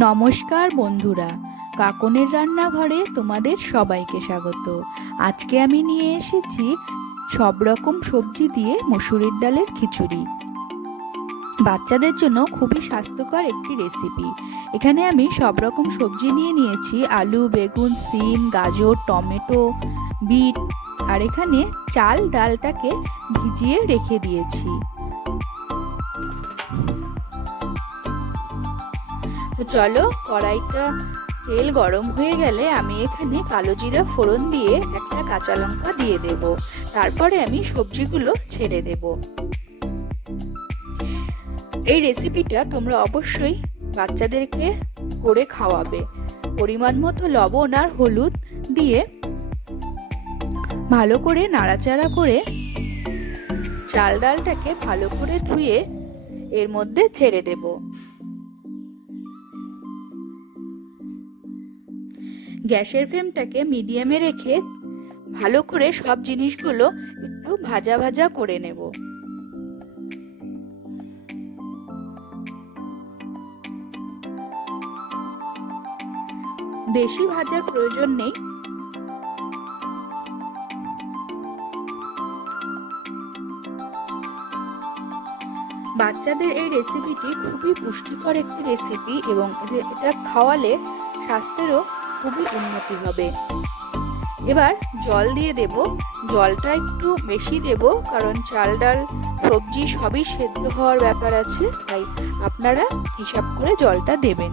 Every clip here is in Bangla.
নমস্কার বন্ধুরা, কাকনের রান্নাঘরে তোমাদের সবাইকে স্বাগত। আজকে আমি নিয়ে এসেছি সব রকম সবজি দিয়ে মসুরির ডালের খিচুড়ি। বাচ্চাদের জন্য খুবই স্বাস্থ্যকর একটি রেসিপি। এখানে আমি সব রকম সবজি নিয়ে নিয়েছি: আলু, বেগুন, সিম, গাজর, টমেটো, বিট। আর এখানে চাল ডালটাকে ভিজিয়ে রেখে দিয়েছি। তো চলো, কড়াইটা তেল গরম হয়ে গেলে আমি এখানে কালো জিরা ফোড়ন দিয়ে একটা কাঁচা লঙ্কা দিয়ে দেব। তারপরে আমি সবজিগুলো ছেড়ে দেব। এই রেসিপিটা তোমরা অবশ্যই বাচ্চাদেরকে করে খাওয়াবে। পরিমাণ মতো লবণ আর হলুদ দিয়ে ভালো করে নাড়াচাড়া করে চাল ডালটাকে ভালো করে ধুয়ে এর মধ্যে ছেড়ে দেব। গ্যাসের ফ্লেমটাকে মিডিয়ামে রেখে ভালো করে সব জিনিসগুলো একটু ভাজা ভাজা করে নেব। বেশি ভাজার প্রয়োজন নেই। বাচ্চাদের এই রেসিপিটি খুবই পুষ্টিকর একটি রেসিপি এবং এটা খাওয়ালে স্বাস্থ্যেরও খুবই উন্নতি হবে। এবার জল দিয়ে দেব। জলটা একটু বেশি দেব, কারণ চাল ডাল সবজি সবই সেদ্ধ হওয়ার ব্যাপার আছে, তাই আপনারা হিসাব করে জলটা দেবেন।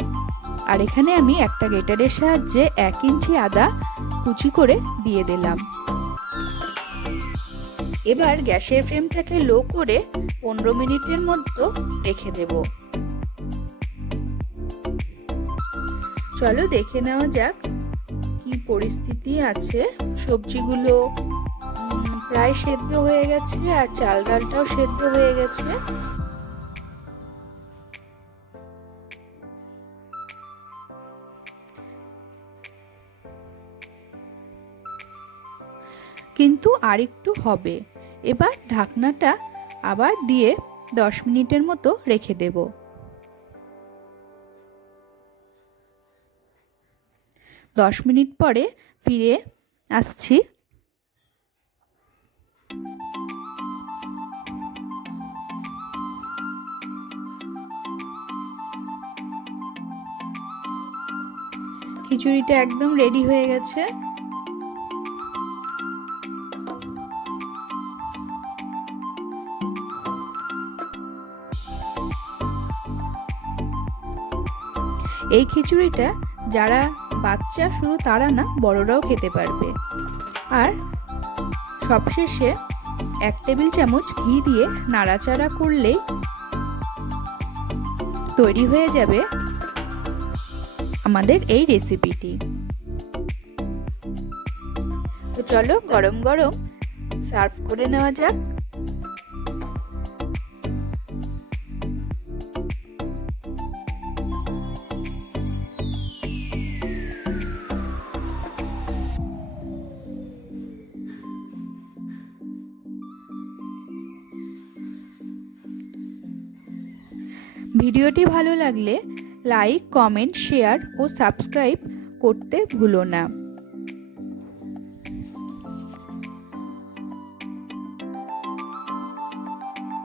আর এখানে আমি একটা গ্রেটারের সাহায্যে 1 ইঞ্চি আদা কুচি করে দিয়ে দিলাম। এবার গ্যাসের ফ্লেমটাকে লো করে 15 মিনিটের মতো রেখে দেব। চলো দেখে নেওয়া যাক কি পরিস্থিতি আছে। সবজিগুলো প্রায় সেদ্ধ হয়ে গেছে আর চাল ডালটাও সেদ্ধ হয়ে গেছে। কিন্তু আরেকটু হবে। এবার ঢাকনাটা আবার দিয়ে 10 মিনিটের মতো রেখে দেব। 10 মিনিট পরে ফিরে আসছি। খিচুড়িটা একদম রেডি হয়ে গেছে। এই খিচুড়িটা যারা বাচ্চা শুধু তারা না, বড়রাও খেতে পারবে। আর সবশেষে 1 টেবিল চামচ ঘি দিয়ে নাড়াচাড়া করলেই তৈরি হয়ে যাবে আমাদের এই রেসিপিটি। তো চলো গরম গরম সার্ভ করে নেওয়া যাক। ভিডিওটি ভালো লাগলে লাইক, কমেন্ট, শেয়ার ও সাবস্ক্রাইব করতে ভুলো না।